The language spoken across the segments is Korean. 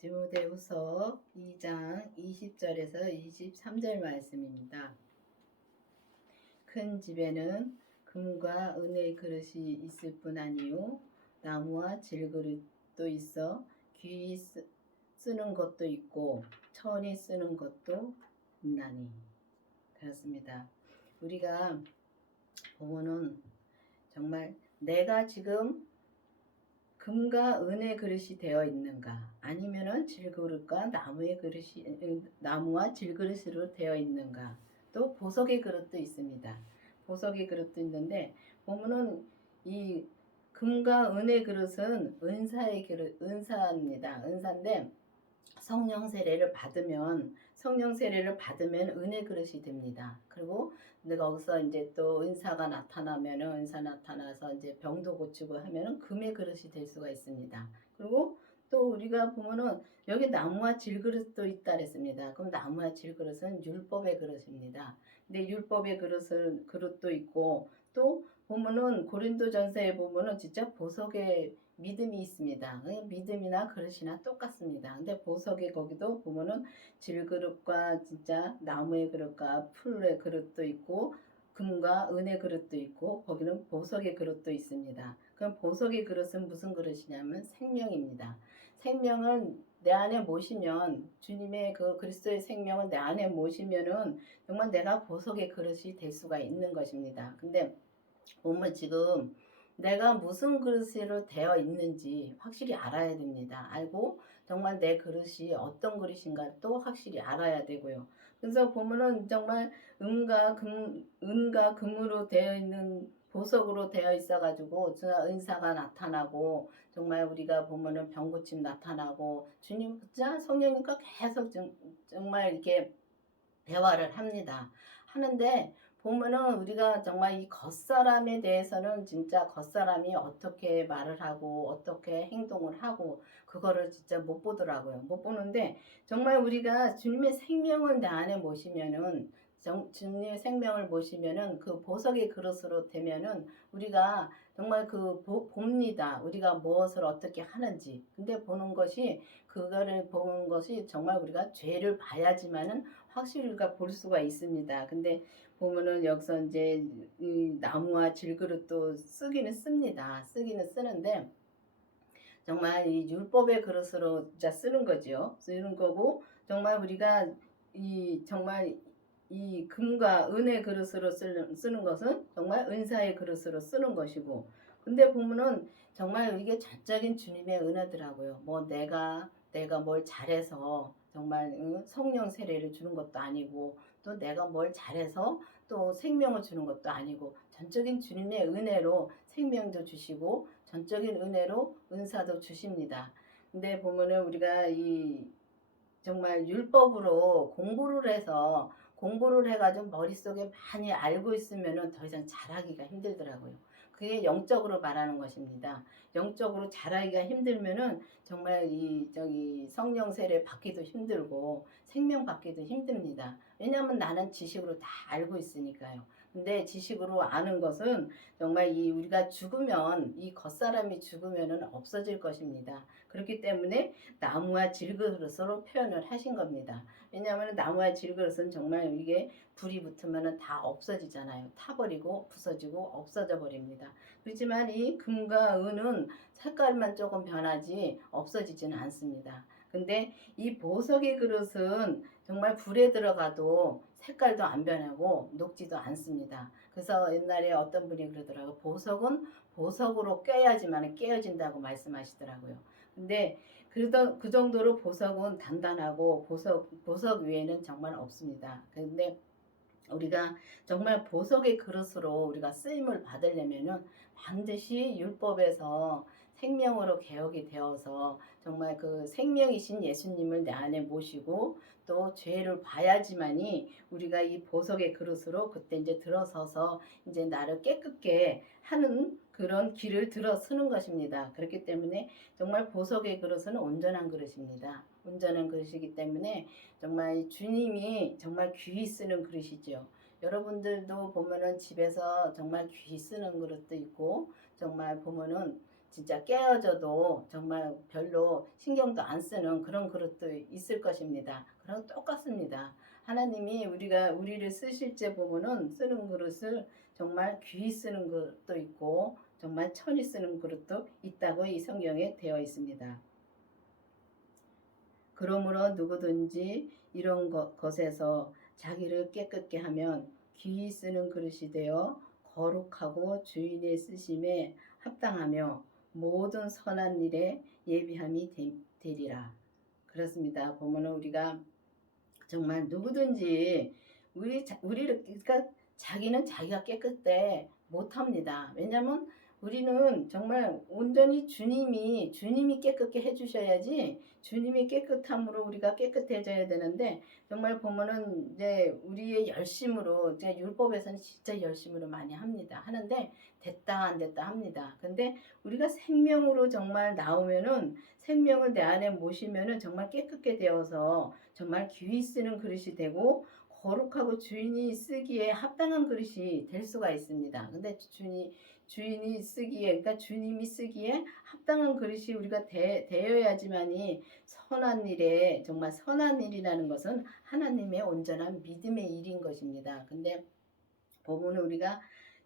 디모데후서 2장 20절에서 23절 말씀입니다. 큰 집에는 금과 은의 그릇이 있을 뿐 아니요 나무와 질그릇도 있어 귀히 쓰는 것도 있고 천히 쓰는 것도 있나니. 그렇습니다. 우리가 보면은 정말 내가 지금 금과 은의 그릇이 되어 있는가, 아니면은 질그릇과 나무와 질그릇으로 되어 있는가. 또 보석의 그릇도 있습니다. 보석의 그릇도 있는데 보면은 이 금과 은의 그릇은 은사의 그릇, 은사입니다. 은사인데 성령 세례를 받으면 은혜 그릇이 됩니다. 그리고 거기서 이제 또 은사가 나타나면은 은사 나타나서 이제 병도 고치고 하면은 금의 그릇이 될 수가 있습니다. 그리고 또 우리가 보면은 여기 나무와 질그릇도 있다 그랬습니다. 그럼 나무와 질그릇은 율법의 그릇입니다. 근데 율법의 그릇도 있고, 또 보면은 고린도전서에 보면은 진짜 보석의 믿음이 있습니다. 믿음이나 그릇이나 똑같습니다. 근데 보석의 거기도 보면은 질그릇과 진짜 나무의 그릇과 풀의 그릇도 있고 금과 은의 그릇도 있고 거기는 보석의 그릇도 있습니다. 그럼 보석의 그릇은 무슨 그릇이냐면 생명입니다. 생명을 내 안에 모시면, 주님의 그 그리스도의 생명을 내 안에 모시면은 정말 내가 보석의 그릇이 될 수가 있는 것입니다. 근데 보면 지금 내가 무슨 그릇으로 되어 있는지 확실히 알아야 됩니다. 알고 정말 내 그릇이 어떤 그릇인가 또 확실히 알아야 되고요. 그래서 보면은 정말 은과 금으로 되어 있는, 보석으로 되어 있어가지고 은사가 나타나고, 정말 우리가 보면은 병고침 나타나고, 주님 진짜 성령님과 계속 정말 이렇게 대화를 합니다. 하는데 보면은 우리가 정말 이 겉사람에 대해서는 진짜 겉사람이 어떻게 말을 하고 어떻게 행동을 하고 그거를 진짜 못 보더라고요. 못 보는데 정말 우리가 주님의 생명을 내 안에 모시면은, 주님의 생명을 모시면은 그 보석의 그릇으로 되면은 우리가 정말 봅니다. 우리가 무엇을 어떻게 하는지. 근데 그거를 보는 것이 정말 우리가 죄를 봐야지만은 확실히 우리가 볼 수가 있습니다. 근데 보면은 여기서 이제 이 나무와 질그릇도 쓰기는 씁니다. 쓰기는 쓰는데 정말 이 율법의 그릇으로 진짜 쓰는 거죠. 쓰는 거고, 정말 우리가 정말 이 금과 은의 그릇으로 쓰는 것은 정말 은사의 그릇으로 쓰는 것이고, 근데 보면은 정말 이게 전적인 주님의 은혜더라고요. 뭐 내가 뭘 잘해서 정말 성령 세례를 주는 것도 아니고, 또 내가 뭘 잘해서 또 생명을 주는 것도 아니고, 전적인 주님의 은혜로 생명도 주시고 전적인 은혜로 은사도 주십니다. 근데 보면은 우리가 정말 율법으로 공부를 해가지고 머릿속에 많이 알고 있으면은 더 이상 잘하기가 힘들더라고요. 그게 영적으로 말하는 것입니다. 영적으로 잘하기가 힘들면은 정말 성령 세례 받기도 힘들고 생명 받기도 힘듭니다. 왜냐하면 나는 지식으로 다 알고 있으니까요. 근데 지식으로 아는 것은 정말 우리가 죽으면, 이 겉사람이 죽으면은 없어질 것입니다. 그렇기 때문에 나무와 질그릇으로 표현을 하신 겁니다. 왜냐하면 나무와 질그릇은 정말 이게 불이 붙으면 다 없어지잖아요. 타버리고 부서지고 없어져 버립니다. 그렇지만 이 금과 은은 색깔만 조금 변하지 없어지지는 않습니다. 근데 이 보석의 그릇은 정말 불에 들어가도 색깔도 안 변하고 녹지도 않습니다. 그래서 옛날에 어떤 분이 그러더라고요. 보석은 보석으로 꿰야지만 깨어진다고 말씀하시더라고요. 근데 그 정도로 보석은 단단하고 보석 외에는 정말 없습니다. 근데 우리가 정말 보석의 그릇으로 우리가 쓰임을 받으려면은 반드시 율법에서 생명으로 개혁이 되어서 정말 그 생명이신 예수님을 내 안에 모시고 또 죄를 봐야지만이 우리가 이 보석의 그릇으로 그때 이제 들어서서 이제 나를 깨끗게 하는 그런 길을 들어서는 것입니다. 그렇기 때문에 정말 보석의 그릇은 온전한 그릇입니다. 온전한 그릇이기 때문에 정말 주님이 정말 귀히 쓰는 그릇이죠. 여러분들도 보면은 집에서 정말 귀히 쓰는 그릇도 있고, 정말 보면은 진짜 깨어져도 정말 별로 신경도 안 쓰는 그런 그릇도 있을 것입니다. 그럼 똑같습니다. 하나님이 우리를 쓰실 때 보면은 쓰는 그릇을 정말 귀히 쓰는 그릇도 있고 정말 천히 쓰는 그릇도 있다고 이 성경에 되어 있습니다. 그러므로 누구든지 이런 것에서 자기를 깨끗게 하면 귀히 쓰는 그릇이 되어 거룩하고 주인의 쓰심에 합당하며 모든 선한 일에 예비함이 되리라. 그렇습니다. 보면은 우리가 정말 누구든지 우리를 그러니까 자기는 자기가 깨끗해 못합니다. 왜냐하면 우리는 정말 온전히 주님이 깨끗게 해주셔야지 주님이 깨끗함으로 우리가 깨끗해져야 되는데 정말 보면은 이제 우리의 열심으로 이제 율법에서는 진짜 열심으로 많이 합니다. 하는데 됐다 안 됐다 합니다. 근데 우리가 생명으로 정말 나오면은 생명을 내 안에 모시면은 정말 깨끗게 되어서 정말 귀히 쓰는 그릇이 되고 거룩하고 주인이 쓰기에 합당한 그릇이 될 수가 있습니다. 근데 주인이 쓰기에 그러니까 주님이 쓰기에 합당한 그릇이 우리가 되어야지만이 선한 일에 정말 선한 일이라는 것은 하나님의 온전한 믿음의 일인 것입니다. 근데 보면은 우리가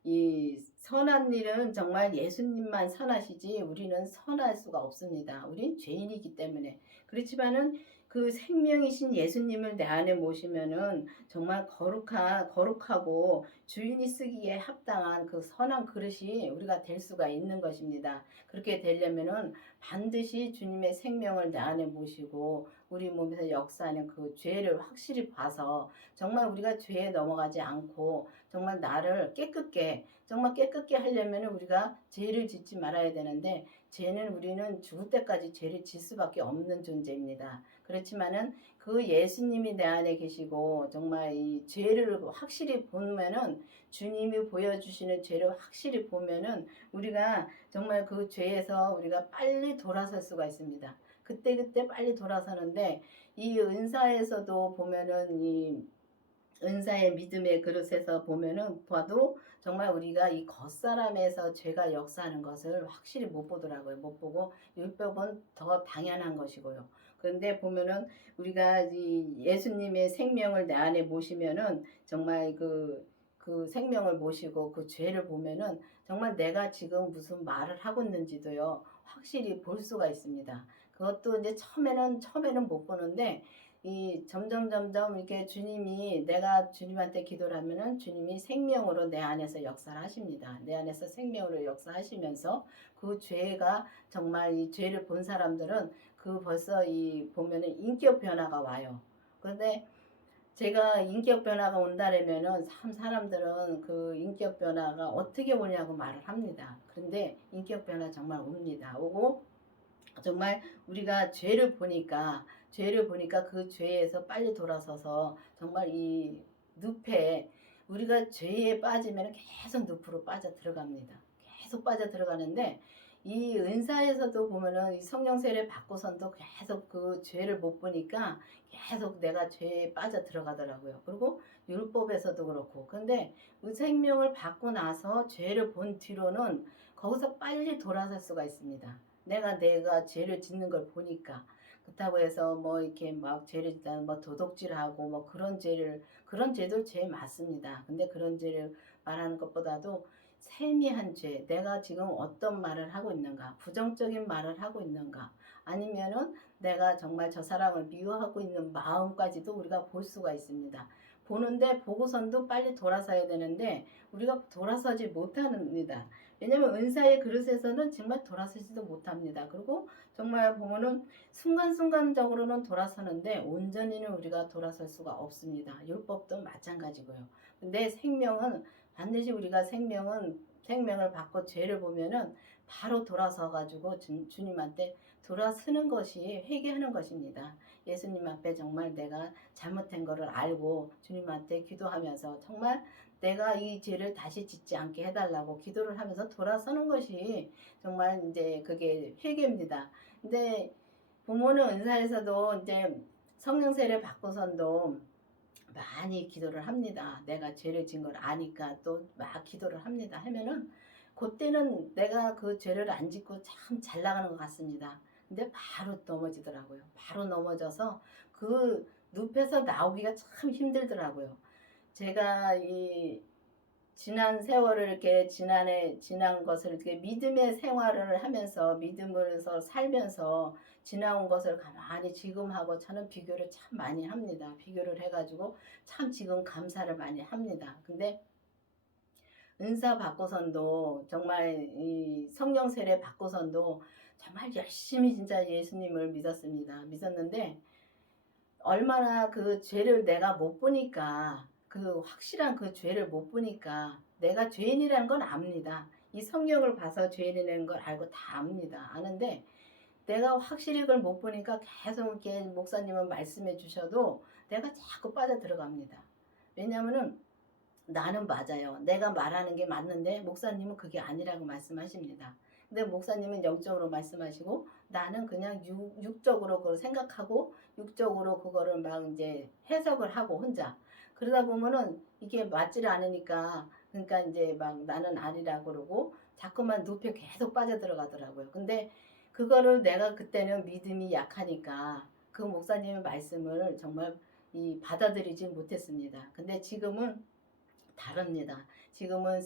이 선한 일은 정말 예수님만 선하시지 우리는 선할 수가 없습니다. 우린 죄인이기 때문에. 그렇지만은 그 생명이신 예수님을 내 안에 모시면은 정말 거룩하고 주인이 쓰기에 합당한 그 선한 그릇이 우리가 될 수가 있는 것입니다. 그렇게 되려면은 반드시 주님의 생명을 내 안에 모시고 우리 몸에서 역사하는 그 죄를 확실히 봐서 정말 우리가 죄에 넘어가지 않고 정말 나를 정말 깨끗게 하려면 우리가 죄를 짓지 말아야 되는데 우리는 죽을 때까지 죄를 짓 수밖에 없는 존재입니다. 그렇지만은 그 예수님이 내 안에 계시고 정말 이 죄를 확실히 보면은 주님이 보여주시는 죄를 확실히 보면은 우리가 정말 그 죄에서 우리가 빨리 돌아설 수가 있습니다. 그때 빨리 돌아서는데 이 은사에서도 보면은 이 은사의 믿음의 그릇에서 보면은 봐도 정말 우리가 이 겉사람에서 죄가 역사하는 것을 확실히 못 보더라고요. 못 보고 율법은 더 당연한 것이고요. 그런데 보면은 우리가 이 예수님의 생명을 내 안에 모시면은 정말 그 생명을 모시고 그 죄를 보면은 정말 내가 지금 무슨 말을 하고 있는지도요 확실히 볼 수가 있습니다. 그것도 이제 처음에는 못 보는데 이 점점 이렇게 내가 주님한테 기도를 하면은 주님이 생명으로 내 안에서 역사를 하십니다. 내 안에서 생명으로 역사하시면서 그 죄가 정말 이 죄를 본 사람들은 그 벌써 이 보면은 인격 변화가 와요. 그런데 제가 인격 변화가 온다라면은 사람들은 그 인격 변화가 어떻게 오냐고 말을 합니다. 그런데 인격 변화 정말 옵니다. 오고 정말 우리가 죄를 보니까 그 죄에서 빨리 돌아서서 정말 이 늪에 우리가 죄에 빠지면 계속 늪으로 빠져 들어갑니다. 계속 빠져 들어가는데 이 은사에서도 보면은 이 성령 세례 받고선도 계속 그 죄를 못 보니까 계속 내가 죄에 빠져 들어가더라고요. 그리고 율법에서도 그렇고. 근데 그 생명을 받고 나서 죄를 본 뒤로는 거기서 빨리 돌아설 수가 있습니다. 내가 죄를 짓는 걸 보니까 그렇다고 해서 뭐 이렇게 막 죄를 짓다 뭐 도둑질하고 뭐 그런 죄도 죄 맞습니다. 근데 그런 죄를 말하는 것보다도 세미한 죄, 내가 지금 어떤 말을 하고 있는가, 부정적인 말을 하고 있는가, 아니면은 내가 정말 저 사람을 미워하고 있는 마음까지도 우리가 볼 수가 있습니다. 보는데 보고선도 빨리 돌아서야 되는데 우리가 돌아서지 못합니다. 왜냐면 은사의 그릇에서는 정말 돌아서지도 못합니다. 그리고 정말 보면은 순간순간적으로는 돌아서는데 온전히는 우리가 돌아설 수가 없습니다. 율법도 마찬가지고요. 근데 반드시 우리가 생명을 받고 죄를 보면은 바로 돌아서 가지고 주님한테 돌아서는 것이 회개하는 것입니다. 예수님 앞에 정말 내가 잘못된 것을 알고 주님한테 기도하면서 정말 내가 이 죄를 다시 짓지 않게 해달라고 기도를 하면서 돌아서는 것이 정말 이제 그게 회개입니다. 근데 부모는 은사에서도 이제 성령 세례 받고선도 많이 기도를 합니다. 내가 죄를 진 걸 아니까 또 막 기도를 합니다. 하면은 그때는 내가 그 죄를 안 짓고 참 잘 나가는 것 같습니다. 근데 바로 넘어지더라고요. 바로 넘어져서 그 늪에서 나오기가 참 힘들더라고요. 제가 이 지난 세월을 이렇게 지난 것을 이렇게 믿음의 생활을 하면서 믿음으로서 살면서 지나온 것을 가만히 지금하고 저는 비교를 참 많이 합니다. 비교를 해가지고 참 지금 감사를 많이 합니다. 근데 은사 받고선도 정말 이 성령 세례 받고선도 정말 열심히 진짜 예수님을 믿었습니다. 믿었는데 얼마나 그 죄를 내가 못 보니까 그 확실한 그 죄를 못 보니까 내가 죄인이라는 건 압니다. 이 성경을 봐서 죄인이라는 걸 알고 다 압니다. 아는데 내가 확실히 그걸 못 보니까 계속 이렇게 목사님은 말씀해 주셔도 내가 자꾸 빠져 들어갑니다. 왜냐하면은 나는 맞아요. 내가 말하는 게 맞는데 목사님은 그게 아니라고 말씀하십니다. 근데 목사님은 영적으로 말씀하시고 나는 그냥 육적으로 그걸 생각하고 육적으로 그거를 막 이제 해석을 하고 혼자 그러다 보면은 이게 맞지를 않으니까 그러니까 이제 막 나는 아니라 그러고 자꾸만 눕혀 계속 빠져들어가더라고요. 근데 그거를 내가 그때는 믿음이 약하니까 그 목사님의 말씀을 정말 이 받아들이지 못했습니다. 근데 지금은 다릅니다. 지금은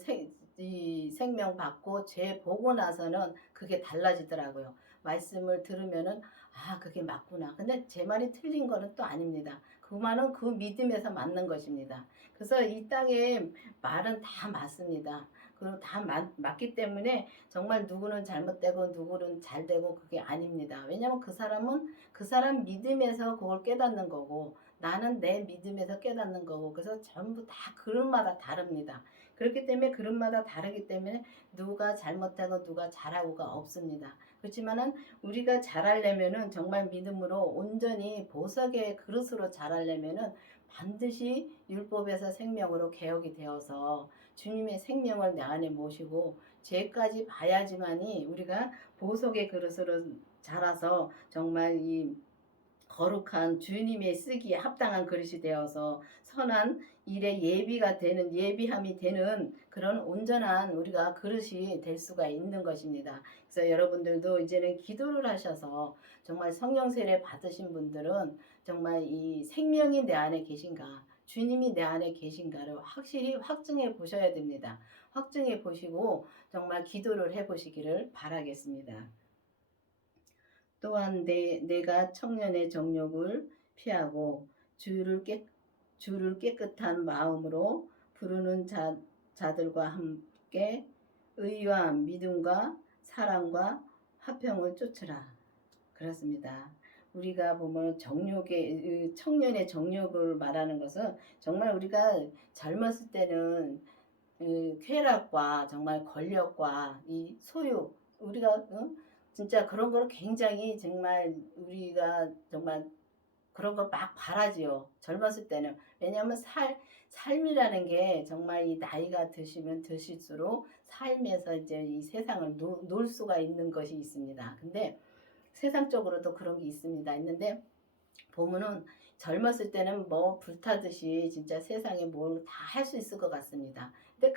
이 생명 받고 죄 보고 나서는 그게 달라지더라고요. 말씀을 들으면은 아 그게 맞구나. 근데 제 말이 틀린 거는 또 아닙니다. 그 말은 그 믿음에서 맞는 것입니다. 그래서 이 땅에 말은 다 맞습니다. 그리고 다 맞기 때문에 정말 누구는 잘못되고 누구는 잘되고 그게 아닙니다. 왜냐하면 그 사람은 그 사람 믿음에서 그걸 깨닫는 거고 나는 내 믿음에서 깨닫는 거고 그래서 전부 다 그릇마다 다릅니다. 그렇기 때문에 그릇마다 다르기 때문에 누가 잘못하고 누가 잘하고가 없습니다. 그렇지만은 우리가 잘하려면은 정말 믿음으로 온전히 보석의 그릇으로 잘하려면은 반드시 율법에서 생명으로 개혁이 되어서 주님의 생명을 내 안에 모시고 죄까지 봐야지만이 우리가 보석의 그릇으로 자라서 정말 이 거룩한 주님의 쓰기에 합당한 그릇이 되어서 선한 일의 예비가 되는 예비함이 되는 그런 온전한 우리가 그릇이 될 수가 있는 것입니다. 그래서 여러분들도 이제는 기도를 하셔서 정말 성령 세례 받으신 분들은 정말 이 생명이 내 안에 계신가 주님이 내 안에 계신가를 확실히 확증해 보셔야 됩니다. 확증해 보시고 정말 기도를 해 보시기를 바라겠습니다. 또한 내가 청년의 정욕을 피하고 주를 깨끗한 마음으로 부르는 자들과 함께 의와 믿음과 사랑과 화평을 쫓으라. 그렇습니다. 우리가 보면 정욕의 청년의 정욕을 말하는 것은 정말 우리가 젊었을 때는 쾌락과 정말 권력과 이 소유 우리가 진짜 그런 거를 굉장히 정말 우리가 정말 그런 걸 막 바라지요. 젊었을 때는. 왜냐하면 삶이라는 게 정말 이 나이가 드시면 드실수록 삶에서 이제 이 세상을 놀 수가 있는 것이 있습니다. 근데 세상적으로도 그런 게 있습니다. 있는데 보면은 젊었을 때는 뭐 불타듯이 진짜 세상에 뭘 다 할 수 있을 것 같습니다. 근데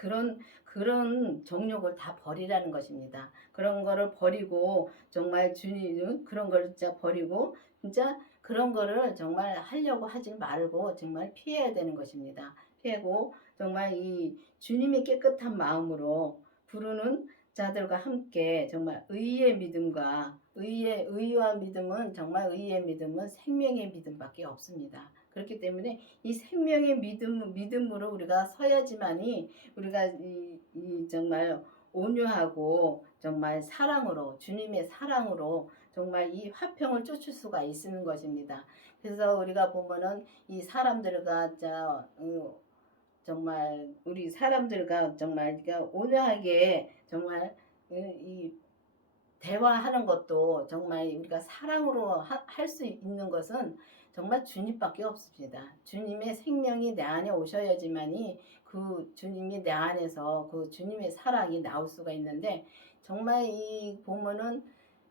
그런 정욕을 다 버리라는 것입니다. 그런 거를 버리고 정말 주님 그런 걸 진짜 버리고 진짜 그런 거를 정말 하려고 하지 말고 정말 피해야 되는 것입니다. 피하고 정말 이 주님의 깨끗한 마음으로 부르는 자들과 함께 정말 의의 믿음과 의와 믿음은 정말 의의 믿음은 생명의 믿음밖에 없습니다. 그렇기 때문에 이 생명의 믿음으로 우리가 서야지만이 우리가 이 정말 온유하고 정말 사랑으로 주님의 사랑으로 정말 이 화평을 쫓을 수가 있는 것입니다. 그래서 우리가 보면은 이 사람들과 정말 우리 사람들과 정말 온유하게 정말 이 대화하는 것도 정말 우리가 사랑으로 할 수 있는 것은 정말 주님밖에 없습니다. 주님의 생명이 내 안에 오셔야지만이 그 주님이 내 안에서 그 주님의 사랑이 나올 수가 있는데 정말 이 보면은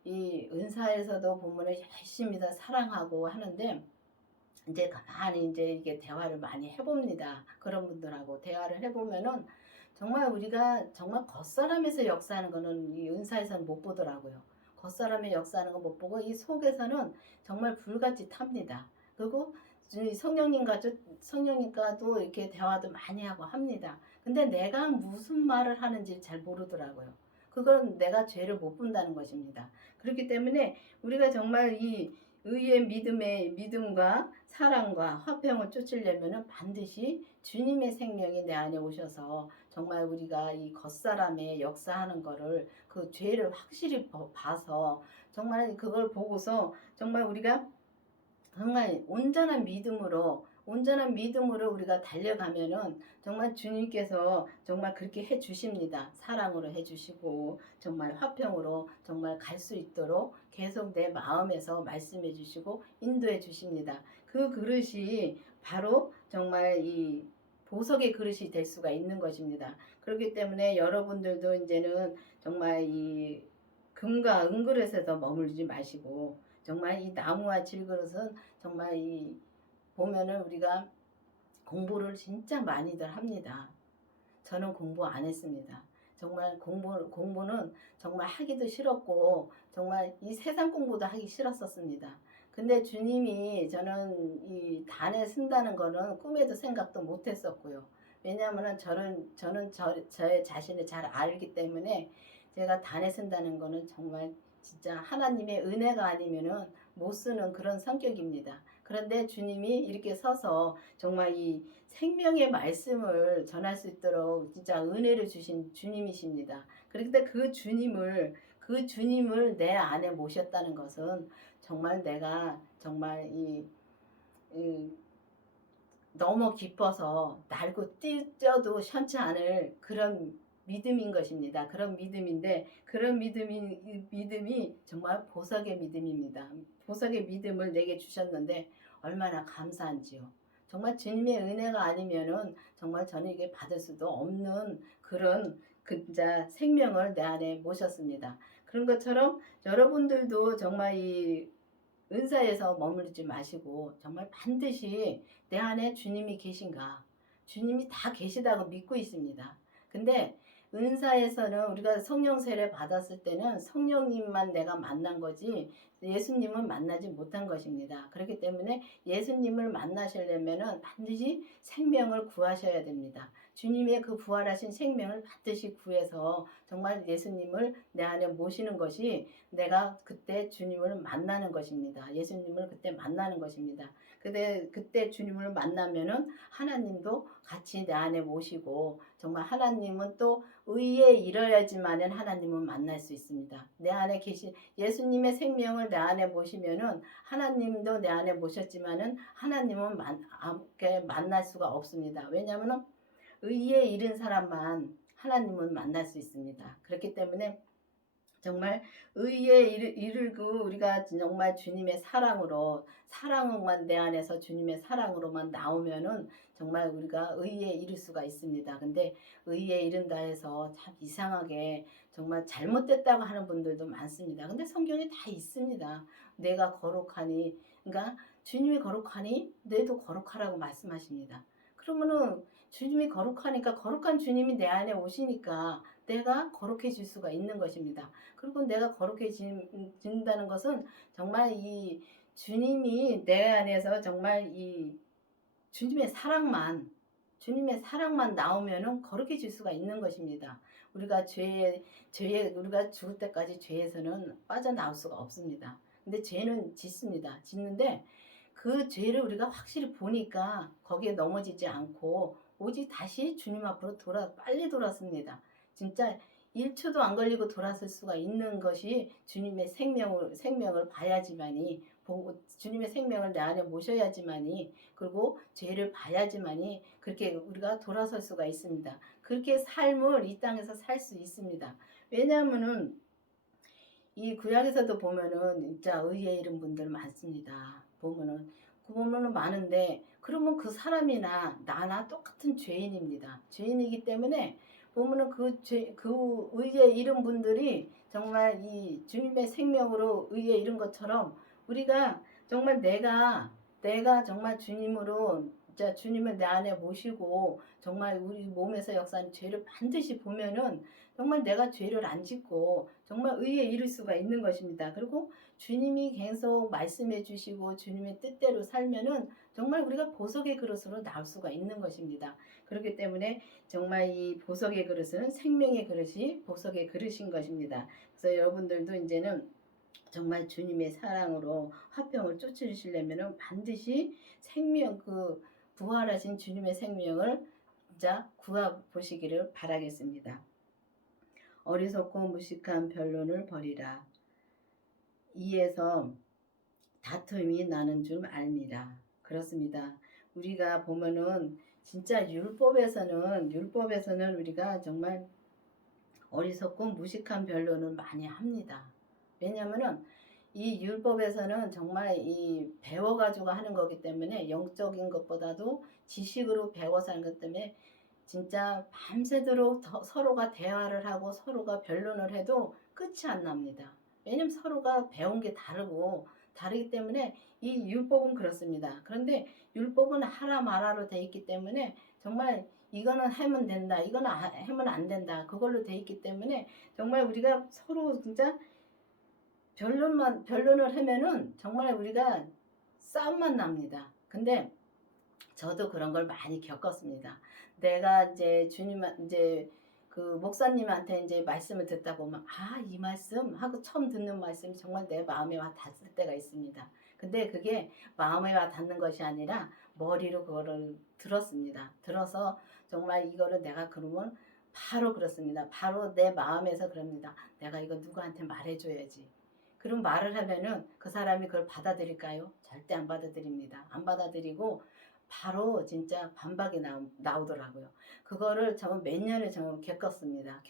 이 은사에서도 보면은 열심히 다 사랑하고 하는데 이제 가만히 이제 이게 대화를 많이 해봅니다. 그런 분들하고 대화를 해보면은 정말 우리가 정말 겉사람에서 역사하는 거는 이 은사에서는 못 보더라고요. 겉사람의 역사하는 거 못 보고 이 속에서는 정말 불같이 탑니다. 그리고 성령님과도 이렇게 대화도 많이 하고 합니다. 근데 내가 무슨 말을 하는지 잘 모르더라고요. 그건 내가 죄를 못 본다는 것입니다. 그렇기 때문에 우리가 정말 이 의의 믿음과 사랑과 화평을 쫓으려면 반드시 주님의 생명이 내 안에 오셔서 정말 우리가 이 겉사람의 역사하는 거를 그 죄를 확실히 봐서 정말 그걸 보고서 정말 우리가 정말 온전한 믿음으로 우리가 달려가면은 정말 주님께서 정말 그렇게 해 주십니다. 사랑으로 해 주시고 정말 화평으로 정말 갈 수 있도록 계속 내 마음에서 말씀해 주시고 인도해 주십니다. 그 그릇이 바로 정말 이 보석의 그릇이 될 수가 있는 것입니다. 그렇기 때문에 여러분들도 이제는 정말 이 금과 은그릇에서 머물지 마시고 정말 이 나무와 질그릇은 정말 이 보면은 우리가 공부를 진짜 많이들 합니다. 저는 공부 안 했습니다. 정말 공부는 정말 하기도 싫었고 정말 이 세상 공부도 하기 싫었었습니다. 근데 주님이 저는 이 단에 쓴다는 거는 꿈에도 생각도 못 했었고요. 왜냐하면 저의 자신을 잘 알기 때문에 제가 단에 쓴다는 거는 정말 진짜 하나님의 은혜가 아니면은 못 쓰는 그런 성격입니다. 그런데 주님이 이렇게 서서 정말 이 생명의 말씀을 전할 수 있도록 진짜 은혜를 주신 주님이십니다. 그런데 그 주님을 내 안에 모셨다는 것은 정말 내가 정말 이 너무 기뻐서 날고 뛰어도 현치 않을 그런 믿음인 것입니다. 그런 믿음인데 그런 믿음이 정말 보석의 믿음입니다. 보석의 믿음을 내게 주셨는데 얼마나 감사한지요. 정말 주님의 은혜가 아니면은 정말 저는 이게 받을 수도 없는 그런 진짜 생명을 내 안에 모셨습니다. 그런 것처럼 여러분들도 정말 이 은사에서 머무르지 마시고 정말 반드시 내 안에 주님이 계신가? 주님이 다 계시다고 믿고 있습니다. 근데 은사에서는 우리가 성령 세례 받았을 때는 성령님만 내가 만난 거지 예수님은 만나지 못한 것입니다. 그렇기 때문에 예수님을 만나시려면 반드시 생명을 구하셔야 됩니다. 주님의 그 부활하신 생명을 반드시 구해서 정말 예수님을 내 안에 모시는 것이 내가 그때 주님을 만나는 것입니다. 예수님을 그때 만나는 것입니다. 그때 주님을 만나면은 하나님도 같이 내 안에 모시고 정말 하나님은 또 의에 이뤄야지만은 하나님은 만날 수 있습니다. 내 안에 계신 예수님의 생명을 내 안에 모시면은 하나님도 내 안에 모셨지만은 하나님은 만날 수가 없습니다. 왜냐하면 의에 이른 사람만 하나님은 만날 수 있습니다. 그렇기 때문에 정말 의에 이르고 우리가 정말 주님의 사랑으로만 내 안에서 주님의 사랑으로만 나오면은 정말 우리가 의에 이를 수가 있습니다. 근데 의에 이른다 해서 참 이상하게 정말 잘못됐다고 하는 분들도 많습니다. 근데 성경에 다 있습니다. 내가 거룩하니 그러니까 주님이 거룩하니 너도 거룩하라고 말씀하십니다. 그러면은 주님이 거룩하니까 거룩한 주님이 내 안에 오시니까 내가 거룩해질 수가 있는 것입니다. 그리고 내가 거룩해진다는 것은 정말 이 주님이 내 안에서 정말 이 주님의 사랑만 나오면은 거룩해질 수가 있는 것입니다. 우리가 우리가 죽을 때까지 죄에서는 빠져나올 수가 없습니다. 근데 죄는 짓습니다. 짓는데 그 죄를 우리가 확실히 보니까 거기에 넘어지지 않고 오직 다시 주님 앞으로 빨리 돌았습니다. 진짜 1초도 안 걸리고 돌아설 수가 있는 것이 주님의 생명을 봐야지만이 주님의 생명을 내 안에 모셔야지만이 그리고 죄를 봐야지만이 그렇게 우리가 돌아설 수가 있습니다. 그렇게 삶을 이 땅에서 살 수 있습니다. 왜냐하면은 이 구약에서도 보면은 진짜 의에 이른 분들 많습니다. 보면은 많은데 그러면 그 사람이나 나나 똑같은 죄인입니다. 죄인이기 때문에 보면은 그 의에 이른 분들이 정말 이 주님의 생명으로 의에 이른 것처럼 우리가 정말 내가 정말 주님으로 진짜 주님을 내 안에 모시고 정말 우리 몸에서 역사하는 죄를 반드시 보면은 정말 내가 죄를 안 짓고 정말 의에 이를 수가 있는 것입니다. 그리고 주님이 계속 말씀해 주시고 주님의 뜻대로 살면은 정말 우리가 보석의 그릇으로 나올 수가 있는 것입니다. 그렇기 때문에 정말 이 보석의 그릇은 생명의 그릇이 보석의 그릇인 것입니다. 그래서 여러분들도 이제는 정말 주님의 사랑으로 화평을 쫓으시려면 반드시 생명 부활하신 주님의 생명을 진짜 구하 보시기를 바라겠습니다. 어리석고 무식한 변론을 버리라. 이에서 다툼이 나는 줄 알미라. 그렇습니다. 우리가 보면은 진짜 율법에서는 우리가 정말 어리석고 무식한 변론을 많이 합니다. 왜냐하면은 이 율법에서는 정말 이 배워가지고 하는 거기 때문에 영적인 것보다도 지식으로 배워서 하는 것 때문에 진짜 밤새도록 서로가 대화를 하고 서로가 변론을 해도 끝이 안 납니다. 왜냐면 서로가 배운 게 다르기 때문에 이 율법은 그렇습니다. 그런데 율법은 하라 마라로 돼 있기 때문에 정말 이거는 하면 된다, 이거는 하면 안 된다, 그걸로 돼 있기 때문에 정말 우리가 서로 진짜 변론을 하면은 정말 우리가 싸움만 납니다. 근데 저도 그런 걸 많이 겪었습니다. 내가 이제 그 목사님한테 이제 말씀을 듣다 보면 이 말씀 하고 처음 듣는 말씀이 정말 내 마음에 와 닿을 때가 있습니다. 근데 그게 마음에 와 닿는 것이 아니라 머리로 그거를 들었습니다. 들어서 정말 이거를 내가 그러면 바로 그렇습니다. 바로 내 마음에서 그럽니다. 내가 이거 누구한테 말해줘야지. 그런 말을 하면은 그 사람이 그걸 받아들일까요? 절대 안 받아들입니다. 안 받아들이고 바로 진짜 반박이 나오더라고요. 그거를 저는 몇 년을 저는 겪었습니다.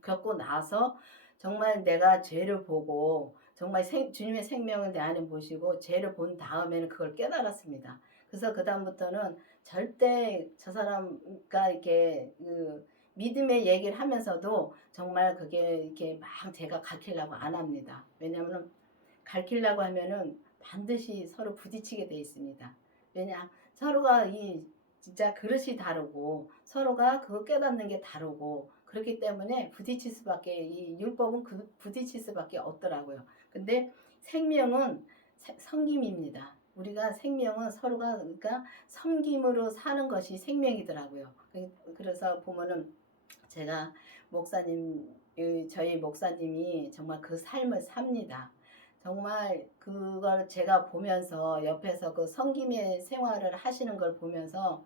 겪고 나서 정말 내가 죄를 보고 정말 주님의 생명을 내 안에 모시고 죄를 본 다음에는 그걸 깨달았습니다. 그래서 그다음부터는 절대 저 사람과 이렇게 믿음의 얘기를 하면서도 정말 그게 이렇게 막 제가 가르치려고 안 합니다. 왜냐하면 가르치려고 하면은 반드시 서로 부딪히게 돼 있습니다. 왜냐 서로가 이 진짜 그릇이 다르고 서로가 그거 깨닫는 게 다르고 그렇기 때문에 부딪힐 수밖에 이 율법은 부딪힐 수밖에 없더라고요. 근데 생명은 섬김입니다. 우리가 생명은 서로가 그러니까 섬김으로 사는 것이 생명이더라고요. 그래서 보면은 제가 저희 목사님이 정말 그 삶을 삽니다. 정말 그걸 제가 보면서 옆에서 그 섬김의 생활을 하시는 걸 보면서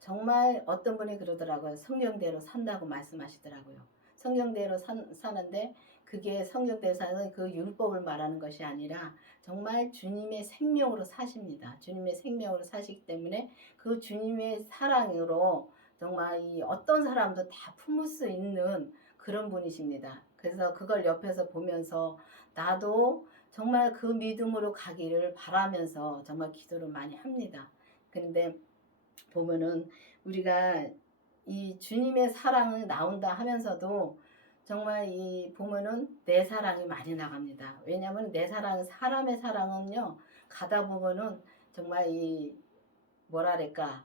정말 어떤 분이 그러더라고요. 성경대로 산다고 말씀하시더라고요. 성경대로 사는데 그게 성경대로 사는 그 율법을 말하는 것이 아니라 정말 주님의 생명으로 사십니다. 주님의 생명으로 사시기 때문에 그 주님의 사랑으로 정말 이 어떤 사람도 다 품을 수 있는 그런 분이십니다. 그래서 그걸 옆에서 보면서 나도 정말 그 믿음으로 가기를 바라면서 정말 기도를 많이 합니다. 그런데 보면은 우리가 이 주님의 사랑이 나온다 하면서도 정말 이 보면은 내 사랑이 많이 나갑니다. 왜냐하면 내 사랑, 사람의 사랑은요, 가다 보면은 정말 이 뭐랄까,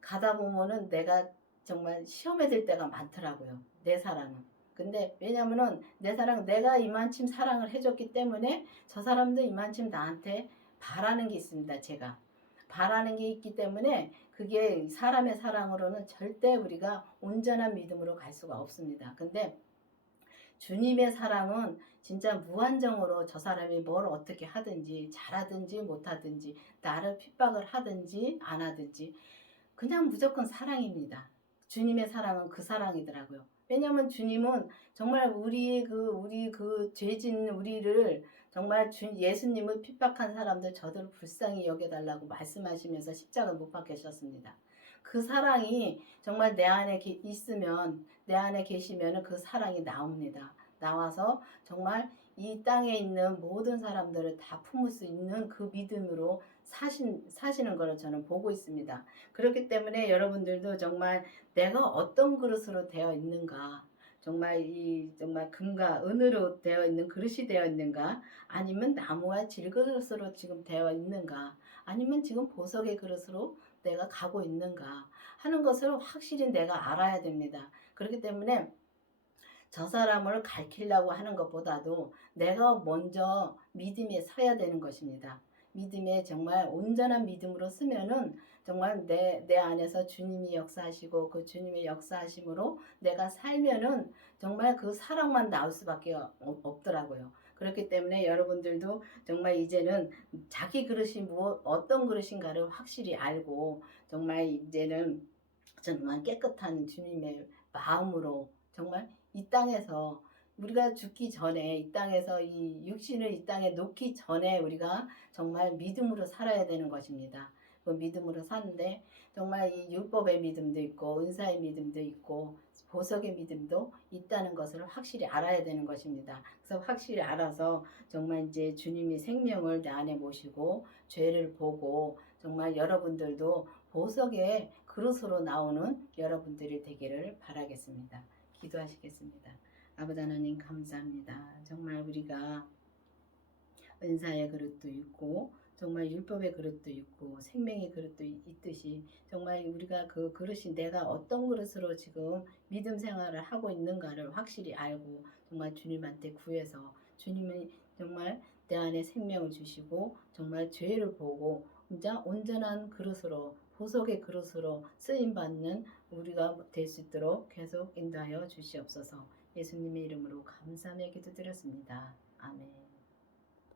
가다 보면은 내가 정말 시험에 들 때가 많더라고요. 내 사랑은. 근데 왜냐면은 내 사랑, 내가 이만큼 사랑을 해줬기 때문에 저 사람도 이만큼 나한테 바라는 게 있습니다. 제가. 바라는 게 있기 때문에 그게 사람의 사랑으로는 절대 우리가 온전한 믿음으로 갈 수가 없습니다. 근데 주님의 사랑은 진짜 무한정으로 저 사람이 뭘 어떻게 하든지 잘하든지 못하든지 나를 핍박을 하든지 안 하든지 그냥 무조건 사랑입니다. 주님의 사랑은 그 사랑이더라고요. 왜냐하면 주님은 정말 우리 그 죄진 우리를 정말 예수님을 핍박한 사람들 저들을 불쌍히 여겨달라고 말씀하시면서 십자가 못 박히셨습니다. 그 사랑이 정말 내 안에 있으면 내 안에 계시면 그 사랑이 나옵니다. 나와서 정말 이 땅에 있는 모든 사람들을 다 품을 수 있는 그 믿음으로 사시는 것을 저는 보고 있습니다. 그렇기 때문에 여러분들도 정말 내가 어떤 그릇으로 되어 있는가 정말 이 정말 금과 은으로 되어 있는 그릇이 되어 있는가? 아니면 나무와 질그릇으로 지금 되어 있는가? 아니면 지금 보석의 그릇으로 내가 가고 있는가? 하는 것을 확실히 내가 알아야 됩니다. 그렇기 때문에 저 사람을 가르치려고 하는 것보다도 내가 먼저 믿음에 서야 되는 것입니다. 믿음에 정말 온전한 믿음으로 쓰면은 정말 내 안에서 주님이 역사하시고 그 주님의 역사하심으로 내가 살면은 정말 그 사랑만 나올 수밖에 없더라고요. 그렇기 때문에 여러분들도 정말 이제는 자기 그릇이 어떤 그릇인가를 확실히 알고 정말 이제는 정말 깨끗한 주님의 마음으로 정말 이 땅에서 우리가 죽기 전에 이 땅에서 이 육신을 이 땅에 놓기 전에 우리가 정말 믿음으로 살아야 되는 것입니다. 그 믿음으로 사는데 정말 이 율법의 믿음도 있고 은사의 믿음도 있고 보석의 믿음도 있다는 것을 확실히 알아야 되는 것입니다. 그래서 확실히 알아서 정말 이제 주님이 생명을 내 안에 모시고 죄를 보고 정말 여러분들도 보석의 그릇으로 나오는 여러분들이 되기를 바라겠습니다. 기도하시겠습니다. 아버지 하나님 감사합니다. 정말 우리가 은사의 그릇도 있고 정말 율법의 그릇도 있고 생명의 그릇도 있듯이 정말 우리가 그 그릇이 내가 어떤 그릇으로 지금 믿음 생활을 하고 있는가를 확실히 알고 정말 주님한테 구해서 주님이 정말 내 안에 생명을 주시고 정말 죄를 보고 진짜 온전한 그릇으로 보석의 그릇으로 쓰임받는 우리가 될 수 있도록 계속 인도하여 주시옵소서. 예수님의 이름으로 감사하며 기도드렸습니다. 아멘.